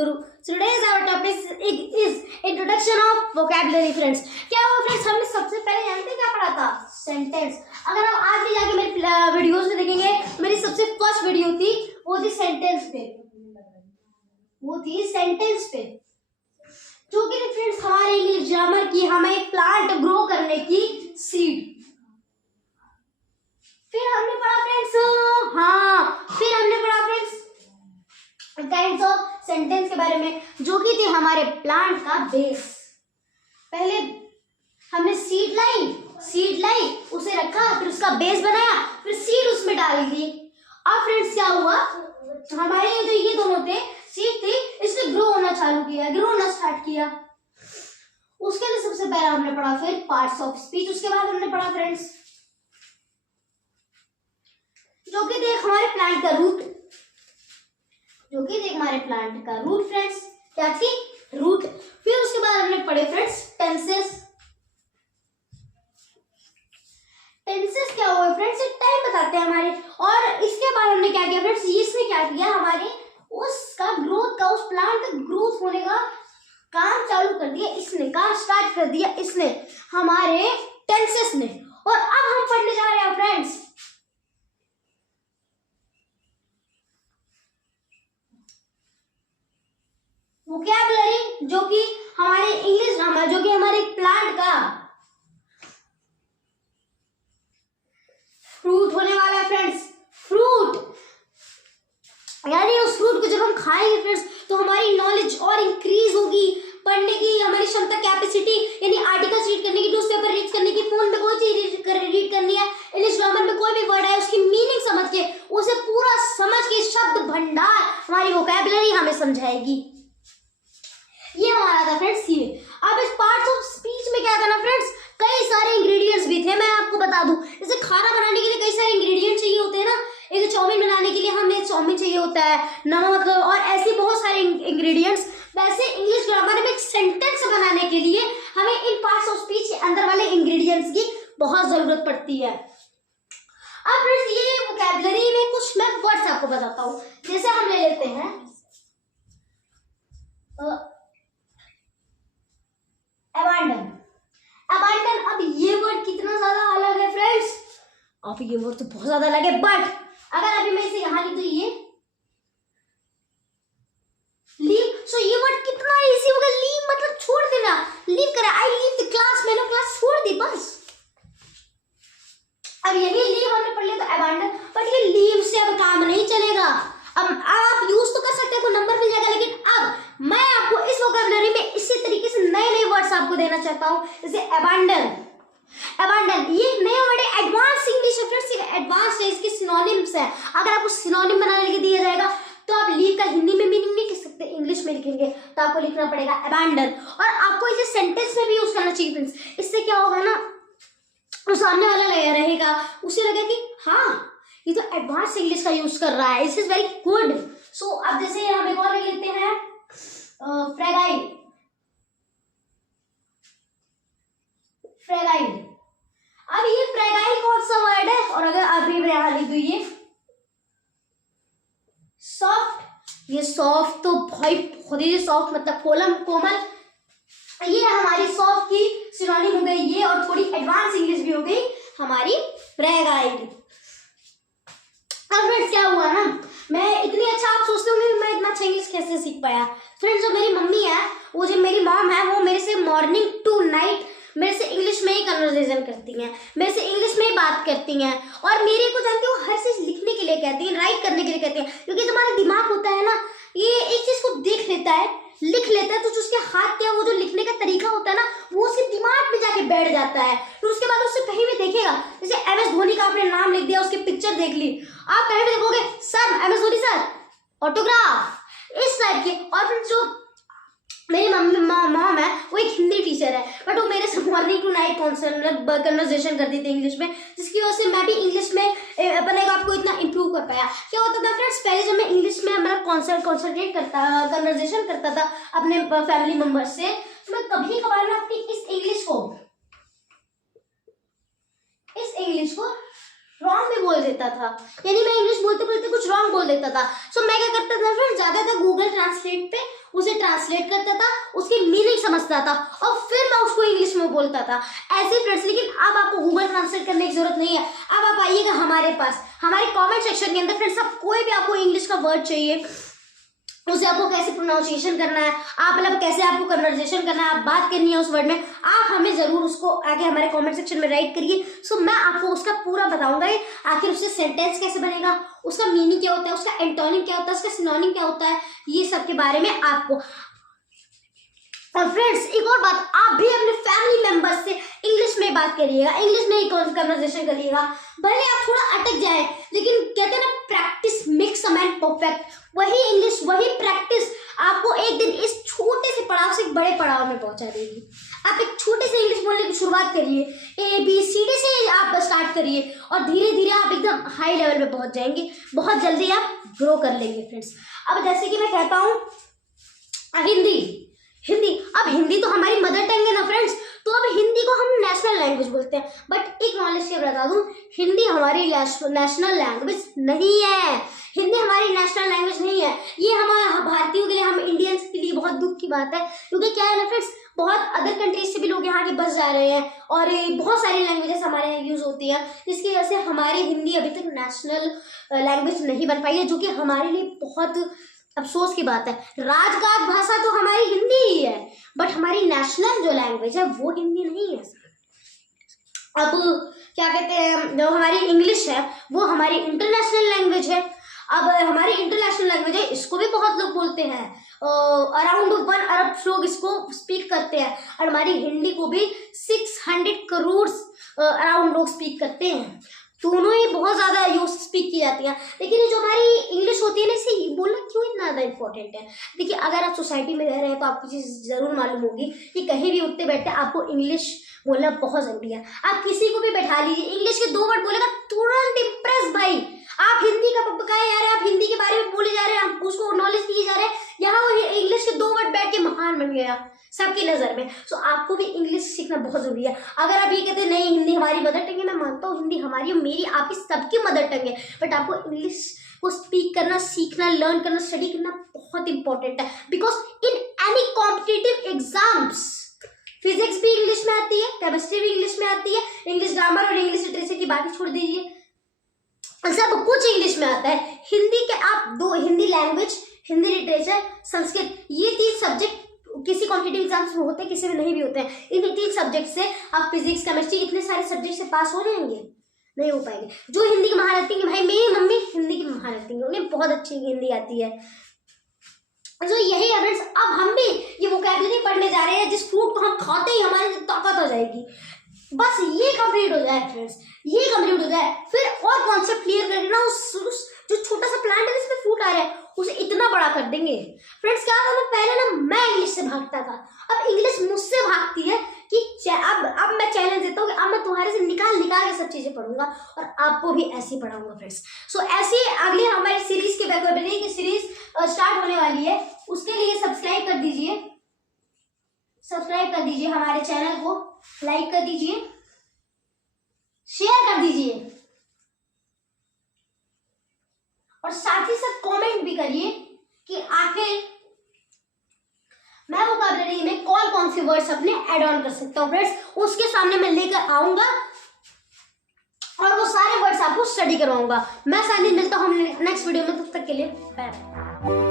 Guru. Today's our topic is introduction of vocabulary friends. क्या हुआ friends, हमने सबसे पहले जानते हैं क्या पढ़ा था? सेंटेंस. अगर आप आज भी जाके मेरे वीडियोस में देखेंगे, मेरी सबसे फर्स्ट वीडियो थी वो थी सेंटेंस पे, जो कि फ्रेंड्स हमारे इंग्लिश ग्रामर की, हमें प्लांट ग्रो करने की सीड. फिर हमने पढ़ा फ्रेंड्स काइंड्स ऑफ सेंटेंस के बारे में, जो कि थी हमारे प्लांट का बेस. पहले हमने सीड लाई, उसे रखा, फिर उसका बेस बनाया, फिर सीड उसमें डाल दी. अब फ्रेंड्स क्या हुआ, हमारे जो ये दोनों थे, सीड थी, इसने ग्रो होना स्टार्ट किया. उसके लिए सबसे पहले हमने पढ़ा फिर पार्ट्स ऑफ स्पीच. उसके बाद हमने पढ़ा फ्रेंड्स जो कि थे हमारे प्लांट का रूट, फ्रेंड्स क्या थी? रूट. फिर उसके बाद हमने पढ़े फ्रेंड्स टेंसेस क्या हुए फ्रेंड्स, एक टाइम बताते हैं हमारे. और इसके बाद हमने क्या किया फ्रेंड्स, इसने क्या किया, हमारे उसका ग्रोथ का, उस प्लांट का ग्रोथ होने का काम चालू कर दिया इसने, काम स्टार्ट कर दिया इसने, हमारे टेंसेस ने. और अब हम पढ़ने जा रहे हैं फ्रेंड्स वोकैबुलरी, जो कि हमारे इंग्लिश ग्रामर, जो कि हमारे प्लांट का फ्रूट होने वाला है फ्रेंड्स. फ्रूट यानी उस फ्रूट को जब हम खाएंगे फ्रेंड्स, तो हमारी नॉलेज और इंक्रीज होगी, पढ़ने की हमारी क्षमता, कैपेसिटी, यानी आर्टिकल्स रीड करने की, न्यूज़पेपर रीड करने की, फोन पे कोई चीज रीड करनी है, इंग्लिश ग्रामर में कोई भी वर्ड है उसकी मीनिंग समझ के, उसे पूरा समझ के, शब्द भंडार, हमारी वोकैबुलरी हमें समझाएगी. ये हमारा था फ्रेंड्स ये. अब इस पार्ट्स ऑफ स्पीच में क्या था ना फ्रेंड्स, कई सारे इंग्रेडिएंट्स भी थे. मैं आपको बता दूं, जैसे खाना बनाने के लिए कई सारे इंग्रेडिएंट्स चाहिए होते हैं ना. एक चाउमीन बनाने के लिए हमें चाउमीन चाहिए होता है, नमक, और ऐसे बहुत सारे इंग्रेडिएंट्स. वैसे इंग्लिश ग्रामर में एक सेंटेंस बनाने के लिए हमें इन पार्ट्स ऑफ स्पीच के अंदर वाले इंग्रेडिएंट्स की बहुत जरूरत पड़ती है. अब फ्रेंड्स ये वोकैबुलरी में कुछ मैं वर्ड्स आपको बताता हूँ. जैसे हम ले लेते हैं अबंडन. अब ये वर्ड कितना ज्यादा अलग है फ्रेंड्स, अब ये वर्ड तो बहुत ज्यादा अलग है. बट अगर अभी मैं इसे यहां लिख दूं, ये लीव, सो ये वर्ड कितना इजी होगा. लीव मतलब छोड़ देना, लीव करा, आई लीव द क्लास, मैंने क्लास छोड़ दी बस. अब यही लीव हमने पढ़ लिया तो अबंडन, बट ये लीव से अब काम नहीं चलेगा. अब आप यूज तो कर सकते हैं, कोई नंबर मिल जाएगा, लेकिन अब मैं आपको इस वोकैबुलरी में इसी तरीके से नए वर्ड्स आपको देना चाहता हूं. जैसे अबंडन, ये नया वर्ड है, एडवांस इंग्लिश है फ्रेंड्स, ये एडवांस है, इसके सिनोनिम्स है. अगर आपको सिनोनिम बनाने के लिए दिया जाएगा तो आप लीव का हिंदी में मीनिंग नहीं लिख सकते, इंग्लिश में लिखेंगे, तो आपको लिखना पड़ेगा अबंडन. और आपको इसे सेंटेंस में भी यूज करना चाहिए फ्रेंड्स. इससे क्या होगा ना, तो सामने वाला रहेगा, उसे लगे कि हाँ ये तो एडवांस इंग्लिश का यूज कर रहा है, दिस इज वेरी गुड. सो अब जैसे हम एक और लेते हैं फ्रेगाइल. अब ये फ्रेगाइल कौन सा वर्ड है, और अगर अभी मैं यहां लिख दूं ये सॉफ्ट, ये सॉफ्ट तो भाई बहुत ही सॉफ्ट मतलब कोमल, ये हमारी सॉफ्ट की सिनोनिम हो गई ये, और थोड़ी एडवांस इंग्लिश भी हो गई हमारी फ्रेगाइल. अब फ्रेंड्स क्या हुआ ना, मैं इतनी अच्छा, आप सोचते होंगे मैं इतना अच्छा इंग्लिश कैसे सीख पाया. फ्रेंड्स जो मेरी मम्मी है, वो जो मेरी मॉम है, वो मेरे से मॉर्निंग टू नाइट मेरे से इंग्लिश में ही कन्वर्सेशन करती हैं, मेरे से इंग्लिश में ही बात करती हैं. और मेरे को जानते हो हर चीज लिखने के लिए कहती हैं, राइट करने के लिए कहती हैं, क्योंकि तुम्हारा दिमाग होता है ना, ये एक चीज को देख लेता है, लिख लेता है, तो जो उसके हाथ क्या, वो जो लिखने का तरीका होता है ना, वो उसके दिमाग में जाके बैठ जाता है. तो उसके बाद उससे कहीं भी देखेगा, जैसे MS धोनी का आपने नाम लिख दिया, उसकी पिक्चर देख ली, आप कहीं भी देखोगे sir MS Dhoni sir autograph, इस टाइप के. और फिर जो मेरी मॉम है, वो एक हिंदी टीचर है, बट वो मेरे से मॉर्निंग टू नाइट कन्वर्सेशन करती थी इंग्लिश में, जिसकी वजह से मैं भी इंग्लिश में अपने आप को इतना इंप्रूव कर पाया. क्या होता था फ्रेंड्स, पहले जब मैं इंग्लिश में अपना कॉन्सेंट्रेट कन्वर्सेशन करता था अपने फैमिली मेंबर से, तो मैं कभी कभार ना अपनी इस इंग्लिश को रॉन्ग भी बोल बोल देता था, यानी मैं इंग्लिश बोलते बोलते कुछ रॉन्ग बोल देता था। सो मैं क्या करता था फ्रेंड्स, जाता था गूगल ट्रांसलेट पे, उसे ट्रांसलेट करता था, उसकी मीनिंग समझता था और फिर मैं उसको इंग्लिश में बोलता था ऐसे फ्रेंड्स। लेकिन अब आपको गूगल ट्रांसलेट करने की जरूरत नहीं है। अब आप आइएगा हमारे पास, हमारे कमेंट सेक्शन के अंदर फ्रेंड्स, अब कोई भी आपको इंग्लिश का वर्ड चाहिए, उसे आपको कैसे प्रोनाउंसिएशन करना है, आप मतलब कैसे आपको कन्वर्सेशन करना है, आप बात करनी है उस वर्ड में, आप हमें जरूर उसको आगे हमारे कमेंट सेक्शन में राइट करिए। सो मैं आपको उसका पूरा बताऊंगा, आखिर उससे सेंटेंस कैसे बनेगा, उसका मीनिंग क्या होता है, उसका एंटोनिम क्या होता है, उसका सिनोनिम क्या होता है, ये सब के बारे में आपको। और फ्रेंड्स एक और बात, आप भी अपने फैमिली मेंबर्स से इंग्लिश में बात करिएगा, इंग्लिश में ही कन्वर्सेशन करिएगा। भले आप थोड़ा अटक जाए, लेकिन कहते हैं ना practice makes a man perfect. वही इंग्लिश, वही प्रैक्टिस आपको एक दिन इस छोटे से पड़ाव से बड़े पड़ाव में पहुंचा देगी। आप एक छोटे से इंग्लिश बोलने की शुरुआत करिए, ABCD से आप स्टार्ट करिए और धीरे धीरे आप एकदम हाई लेवल पे पहुंच जाएंगे, बहुत जल्दी आप ग्रो कर लेंगे फ्रेंड्स। अब जैसे कि मैं कहता हूँ हिंदी, अब हिंदी तो हमारी मदर टंग है ना फ्रेंड्स, तो अब हिंदी को हम नेशनल लैंग्वेज बोलते हैं। बट एक नॉलेज के बता दूं, हिंदी हमारी नेशनल लैंग्वेज नहीं है, हिंदी हमारी नेशनल लैंग्वेज नहीं है। ये हमारे भारतीयों के लिए, हम इंडियंस के लिए बहुत दुख की बात है, क्योंकि क्या है ना फ्रेंड्स, बहुत अदर कंट्रीज से भी लोग यहाँ के बस जा रहे हैं और बहुत सारी लैंग्वेजेस हमारे यहाँ यूज होती हैं, जिसकी वजह से हमारी हिंदी अभी तक नेशनल लैंग्वेज नहीं बन पाई है, जो कि हमारे लिए बहुत अफसोस की बात है। राजकाज भाषा तो हमारी हिंदी ही है, बट हमारी नेशनल जो लैंग्वेज है वो हिंदी नहीं है। अब क्या कहते हैं, जो हमारी इंग्लिश है वो हमारी इंटरनेशनल लैंग्वेज है। अब हमारी इंटरनेशनल लैंग्वेज है, इसको भी बहुत लोग बोलते हैं, अराउंड 1 अरब लोग इसको स्पीक करते हैं, और हमारी हिंदी को भी 600 करोड़ अराउंड लोग स्पीक करते हैं। दोनों ही बहुत ज्यादा यूज स्पीक की जाती हैं। लेकिन ये जो हमारी इंग्लिश होती है ना, इसे बोलना क्यों इतना ज्यादा इंपॉर्टेंट है? देखिए, अगर आप सोसाइटी में रह रहे हैं तो आपको चीज जरूर मालूम होगी कि कहीं भी उठते बैठते आपको इंग्लिश बोलना बहुत जरूरी है। आप किसी को भी बैठा लीजिए, इंग्लिश के 2 वर्ड बोलेगा तुरंत इम्प्रेस भाई। आप हिंदी का पकाए जा रहे हैं, आप हिंदी के बारे में बोले जा रहे हैं, आप उसको नॉलेज दिए जा रहे हैं, यहाँ वो इंग्लिश के 2 वर्ड बैठ के महान बन गया सबकी नजर में। सो आपको भी इंग्लिश सीखना बहुत जरूरी है। अगर आप ये कहते हैं नहीं हिंदी हमारी मदर टंग है, मैं मानता हूँ हिंदी हमारी और मेरी, आपकी सबकी मदर टंग है, बट आपको इंग्लिश को स्पीक करना, सीखना, लर्न करना, स्टडी करना बहुत इंपॉर्टेंट है। Because in any competitive exams physics भी इंग्लिश में आती है, केमिस्ट्री भी इंग्लिश में आती है, इंग्लिश ग्रामर और इंग्लिश लिटरेचर की बातें छोड़ दीजिए, सब कुछ इंग्लिश में आता है। हिंदी के आप हिंदी लैंग्वेज, हिंदी लिटरेचर, संस्कृत, ये 3 सब्जेक्ट किसी कॉम्पिटिटिव एग्जाम्स में होते हैं, किसी में नहीं भी होते हैं। इन 3 सब्जेक्ट से आप फिजिक्स, केमिस्ट्री, इतने सारे सब्जेक्ट से पास हो जाएंगे? नहीं हो पाएंगे। जो हिंदी की महारथी है, भाई मेरी मम्मी हिंदी की महारथी है, उन्हें बहुत अच्छी हिंदी आती है। तो यही है फ्रेंड्स, अब हम भी ये वोकैबुलरी पढ़ने जा रहे हैं, जिस फ्रूट को हम खाते ही हमारी ताकत हो जाएगी। बस ये कंप्लीट हो जाए फ्रेंड्स, ये कंप्लीट हो जाए, फिर और कॉन्सेप्ट क्लियर करके ना उस जो छोटा सा प्लांट है जिसमें फ्रूट आ रहा है उसे इतना बड़ा कर देंगे। फ्रेंड्स क्या था, पहले ना मैं इंग्लिश से भागता था, अब इंग्लिश मुझसे भागती है कि अब मैं चैलेंज देता हूँ कि अब मैं तुम्हारे से निकाल के सब चीजें पढ़ूंगा और आपको भी ऐसे ही पढ़ाऊंगा फ्रेंड्स। सो ऐसी अगली हमारी सीरीज की वोकैबुलरी की सीरीज स्टार्ट होने वाली है, उसके लिए सब्सक्राइब कर दीजिए हमारे चैनल को, लाइक कर दीजिए, शेयर कर दीजिए और साथ ही साथ कमेंट भी करिए कि आखिर मैं वोकैबुलरी में कौन से वर्ड्स अपने ऐड ऑन कर सकता हूँ फ्रेंड्स। उसके सामने मैं लेकर आऊंगा और वो सारे वर्ड्स आपको स्टडी करवाऊंगा। मैं सानी मिलता हूँ नेक्स्ट वीडियो में, तब तक के लिए बाय बाय।